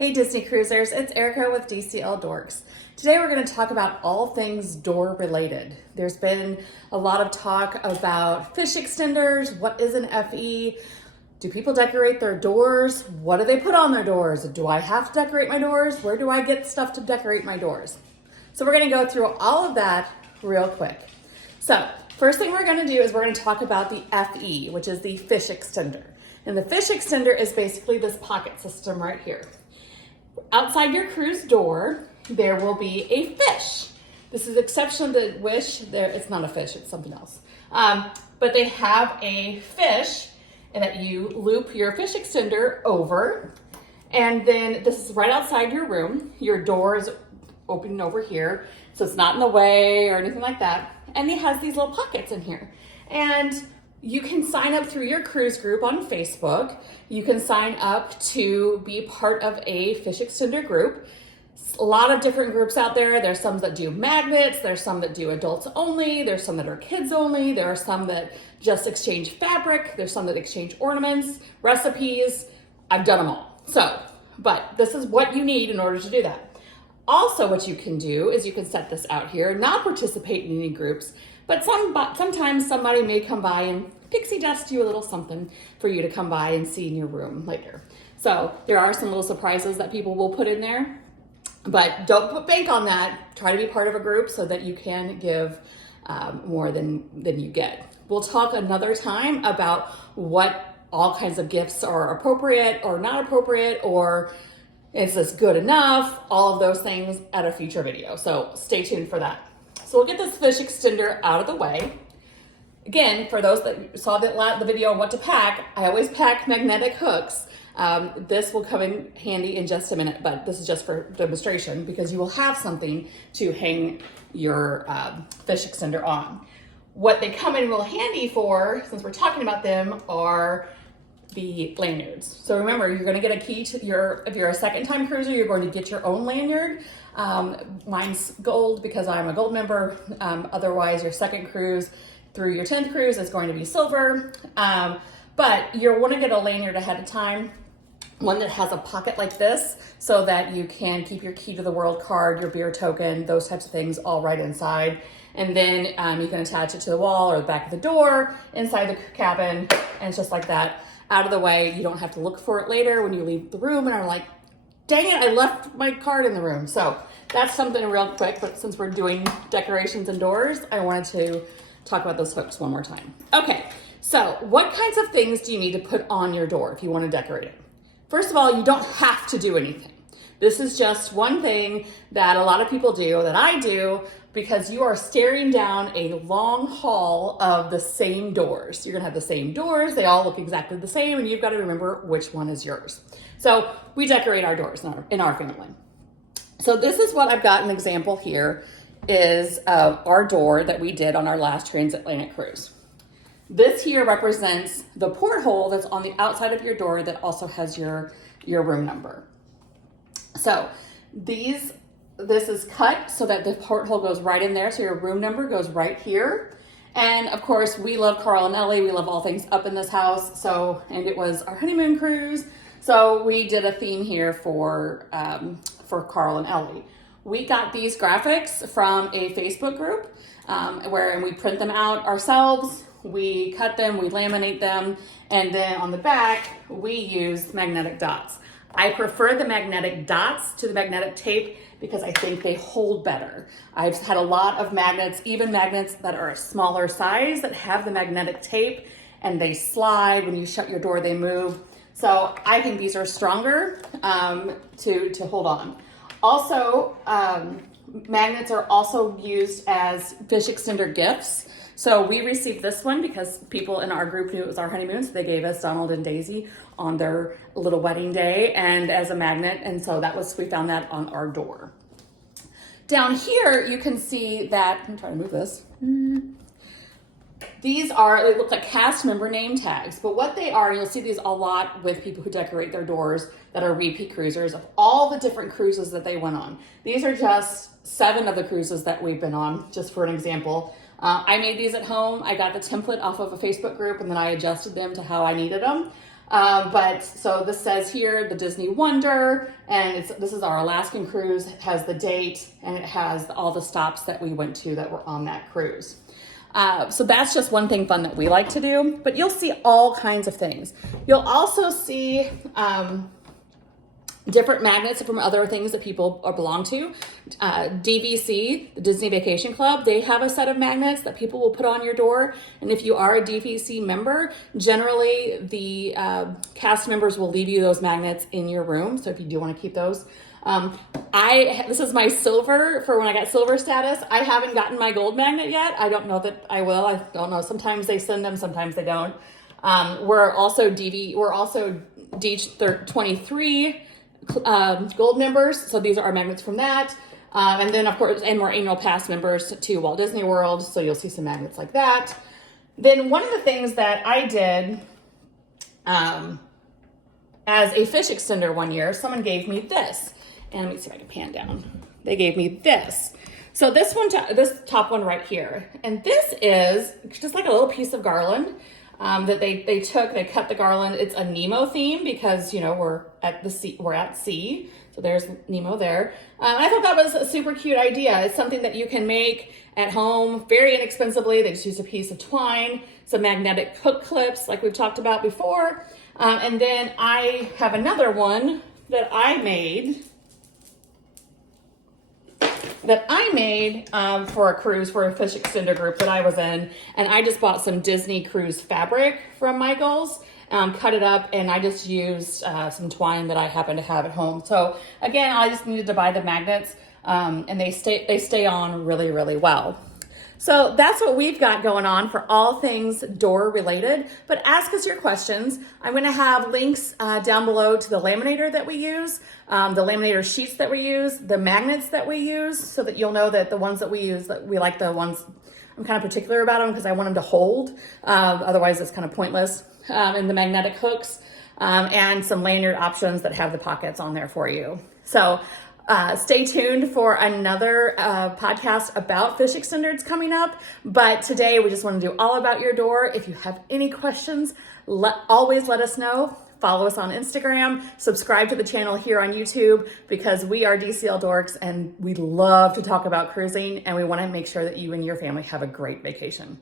Hey Disney Cruisers, it's Erica with DCL Dorks. Today we're going to talk about all things door related. There's been a lot of talk about fish extenders. What is an FE? Do people decorate their doors? What do they put on their doors? Do I have to decorate my doors? Where do I get stuff to decorate my doors? So we're going to go through all of that real quick. So first thing we're going to do is we're going to talk about the FE, which is the fish extender. And the fish extender is basically this pocket system right here. Outside your cruise door, there will be a fish. This is exception to Wish. It's not a fish, it's something else. But they have a fish that you loop your fish extender over. And then this is right outside your room. Your door is opening over here, so it's not in the way or anything like that. And it has these little pockets in here. And you can sign up through your cruise group on Facebook. You can sign up to be part of a fish extender group. A lot of different groups out there. There's some that do magnets. There's some that do adults only. There's some that are kids only. There are some that just exchange fabric. There's some that exchange ornaments, recipes. I've done them all. But this is what you need in order to do that. Also, what you can do is you can set this out here, not participate in any groups, but sometimes somebody may come by and pixie dust you a little something for you to come by and see in your room later. So there are some little surprises that people will put in there, but don't put bank on that. Try to be part of a group so that you can give more than you get. We'll talk another time about what all kinds of gifts are appropriate or not appropriate, or is this good enough? All of those things at a future video. So stay tuned for that. So we'll get this fish extender out of the way. Again, for those that saw the video on what to pack, I always pack magnetic hooks. This will come in handy in just a minute, but this is just for demonstration because you will have something to hang your fish extender on. What they come in real handy for, since we're talking about them, are the lanyards. So remember, you're going to get a key to if you're a second time cruiser, you're going to get your own lanyard. Mine's gold because I'm a gold member. Otherwise, your second cruise through your 10th cruise is going to be silver. But you'll want to get a lanyard ahead of time, one that has a pocket like this so that you can keep your key to the world card, your beer token, those types of things all right inside. And then you can attach it to the wall or the back of the door inside the cabin, and it's just like that. Out of the way, you don't have to look for it later when you leave the room and are like, dang it, I left my card in the room. So that's something real quick, but since we're doing decorations indoors, I wanted to talk about those hooks one more time. Okay, so what kinds of things do you need to put on your door if you want to decorate it? First of all, you don't have to do anything. This is just one thing that a lot of people do, that I do, because you are staring down a long hall of the same doors. You're gonna have the same doors, they all look exactly the same, and you've got to remember which one is yours. So we decorate our doors in our family. So this is what I've got an example here, is our door that we did on our last transatlantic cruise. This here represents the porthole that's on the outside of your door that also has your room number. So this is cut so that the porthole goes right in there, so your room number goes right here. And of course, we love Carl and Ellie. We love all things up in this house. And it was our honeymoon cruise, so we did a theme here for Carl and Ellie. We got these graphics from a Facebook group and we print them out ourselves. We cut them, we laminate them, and then on the back, we use magnetic dots. I prefer the magnetic dots to the magnetic tape because I think they hold better. I've had a lot of magnets, even magnets that are a smaller size, that have the magnetic tape and they slide. When you shut your door, they move. So I think these are stronger to hold on. Also, magnets are also used as fish extender gifts. So we received this one because people in our group knew it was our honeymoon, so they gave us Donald and Daisy on their little wedding day and as a magnet, and so we found that on our door. Down here, you can see that, I'm trying to move this. They look like cast member name tags, but what they are, you'll see these a lot with people who decorate their doors that are repeat cruisers of all the different cruises that they went on. These are just 7 of the cruises that we've been on, just for an example. I made these at home. I got the template off of a Facebook group and then I adjusted them to how I needed them. But so this says here the Disney Wonder, and this is our Alaskan cruise. It has the date and it has all the stops that we went to that were on that cruise. So that's just one thing fun that we like to do, but you'll see all kinds of things. You'll also see different magnets from other things that people belong to. DVC, the Disney Vacation Club, they have a set of magnets that people will put on your door. And if you are a DVC member, generally the cast members will leave you those magnets in your room. So if you do want to keep those. This is my silver for when I got silver status. I haven't gotten my gold magnet yet. I don't know that I will. I don't know. Sometimes they send them, sometimes they don't. We're also D23 gold members. So these are our magnets from that. And then of course, and we're annual pass members to Walt Disney World. So you'll see some magnets like that. Then one of the things that I did, as a fish extender one year, someone gave me this. And let me see if I can pan down. They gave me this. So this top one right here. And this is just like a little piece of garland that they cut the garland. It's a Nemo theme because, you know, we're at sea. So there's Nemo there. I thought that was a super cute idea. It's something that you can make at home very inexpensively. They just use a piece of twine, some magnetic hook clips like we've talked about before. And then I have another one that I made for a cruise for a fish extender group that I was in. And I just bought some Disney cruise fabric from Michael's, cut it up, and I just used some twine that I happen to have at home. So again, I just needed to buy the magnets, and they stay on really, really well. So that's what we've got going on for all things door related, but ask us your questions. I'm gonna have links down below to the laminator that we use, the laminator sheets that we use, the magnets that we use, so that you'll know that the ones that we use, that we like the ones, I'm kind of particular about them because I want them to hold, otherwise it's kind of pointless, and the magnetic hooks, and some lanyard options that have the pockets on there for you. So stay tuned for another podcast about fish extenders coming up. But today we just want to do all about your door. If you have any questions, always let us know. Follow us on Instagram, subscribe to the channel here on YouTube, because we are DCL Dorks and we love to talk about cruising, and we want to make sure that you and your family have a great vacation.